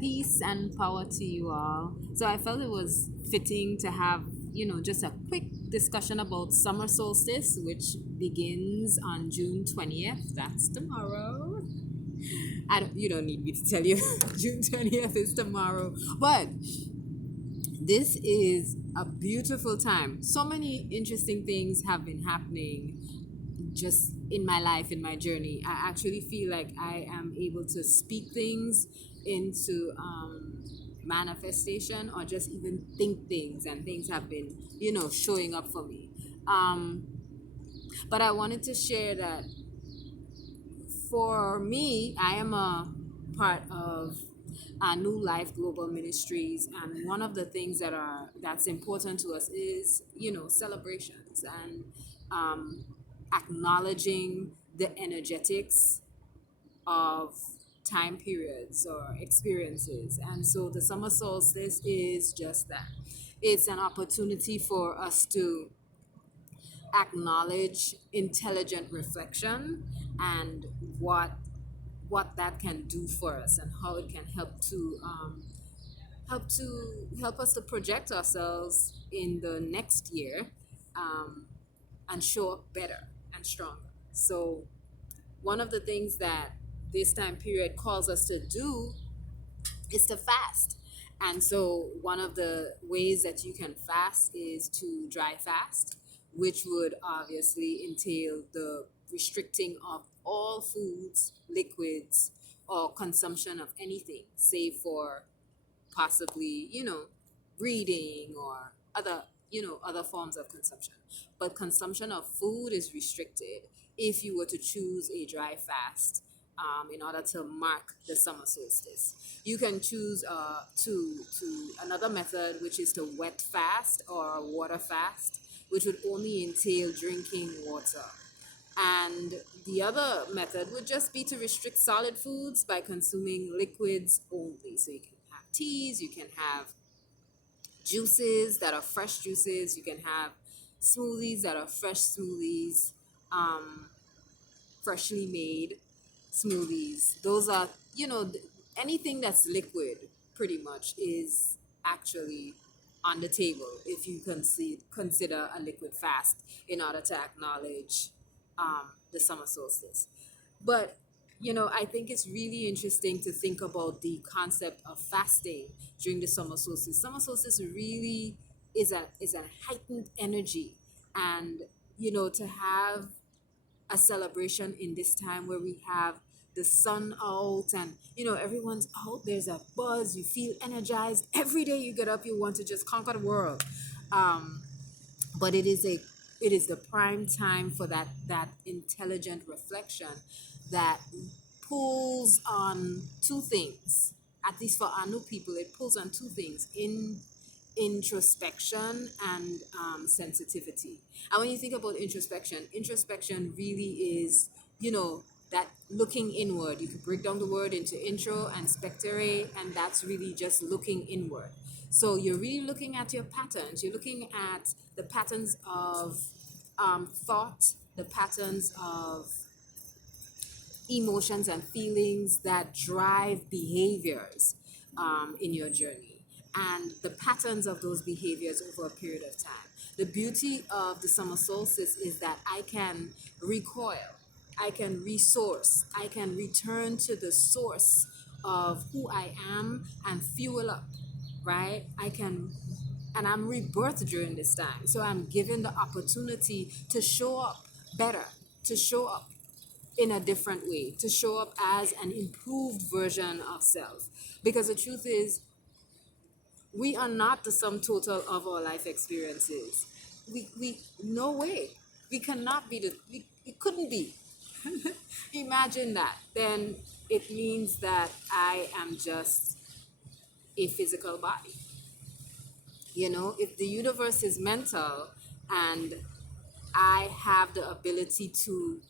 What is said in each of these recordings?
Peace and power to you all. So I felt it was fitting to have, just a quick discussion about summer solstice, which begins on June 20th. That's tomorrow. You don't need me to tell you June 20th is tomorrow. But this is a beautiful time. So many interesting things have been happening just in my life, in my journey. I actually feel like I am able to speak things into manifestation, or just even think things, and things have been, showing up for me. Um, but I wanted to share that for me, I am a part of ANU Life Global Ministries, and one of the things that's important to us is, celebrations and um, acknowledging the energetics of time periods or experiences. And so the summer solstice is just that. It's an opportunity for us to acknowledge intelligent reflection and what that can do for us, and how it can help us to project ourselves in the next year, um, and show up better and stronger. So one of the things that this time period calls us to do is to fast. And so one of the ways that you can fast is to dry fast, which would obviously entail the restricting of all foods, liquids, or consumption of anything, save for possibly, reading or other forms of consumption. But consumption of food is restricted if you were to choose a dry fast, in order to mark the summer solstice. You can choose to another method, which is to wet fast or water fast, which would only entail drinking water. And the other method would just be to restrict solid foods by consuming liquids only. So you can have teas, you can have juices that are fresh juices, you can have smoothies that are fresh smoothies, um, freshly made smoothies. Those are, anything that's liquid pretty much is actually on the table if you consider a liquid fast in order to acknowledge the summer solstice. But I think it's really interesting to think about the concept of fasting during the summer solstice. Summer solstice really is a heightened energy, and to have a celebration in this time where we have the sun out, and everyone's out, there's a buzz, you feel energized every day you get up, you want to just conquer the world. um, but it is the prime time for that intelligent reflection that pulls on two things. At least for Anu people, it pulls on two things: in introspection and sensitivity. And when you think about introspection really is, that looking inward. You could break down the word into intro and spectere, and that's really just looking inward. So you're really looking at your patterns. You're looking at the patterns of thought, the patterns of emotions and feelings that drive behaviors in your journey, and the patterns of those behaviors over a period of time. The beauty of the summer solstice is that I can recoil, I can resource, I can return to the source of who I am and fuel up, right? And I'm rebirthed during this time. So I'm given the opportunity to show up better, to show up in a different way, to show up as an improved version of self. Because the truth is, we are not the sum total of our life experiences. We no way. We cannot be we couldn't be. Imagine that. Then it means that I am just a physical body. If the universe is mental and I have the ability to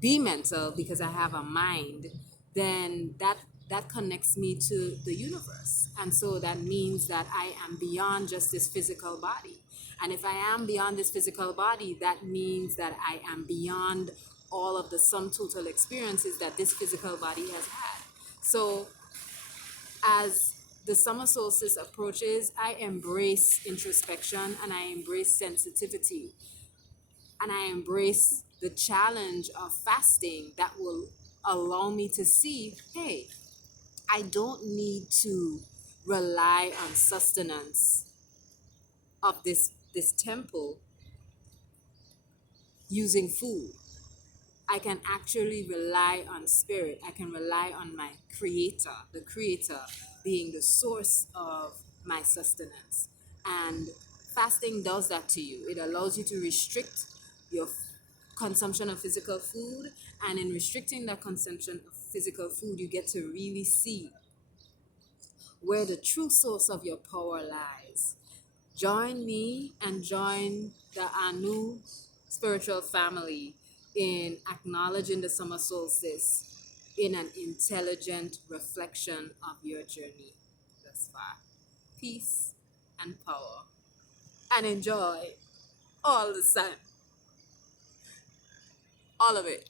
be mental because I have a mind, then that connects me to the universe. And so that means that I am beyond just this physical body. And if I am beyond this physical body, that means that I am beyond all of the sum total experiences that this physical body has had. So As the summer solstice approaches, I embrace introspection and I embrace sensitivity and I embrace the challenge of fasting that will allow me to see, hey, I don't need to rely on sustenance of this temple using food. I can actually rely on spirit. I can rely on my creator, the creator being the source of my sustenance. And fasting does that to you. It allows you to restrict your consumption of physical food. And in restricting that consumption of physical food, you get to really see where the true source of your power lies. Join me and join the ANU spiritual family in acknowledging the summer solstice in an intelligent reflection of your journey thus far. Peace and power. And enjoy all the sun. All of it.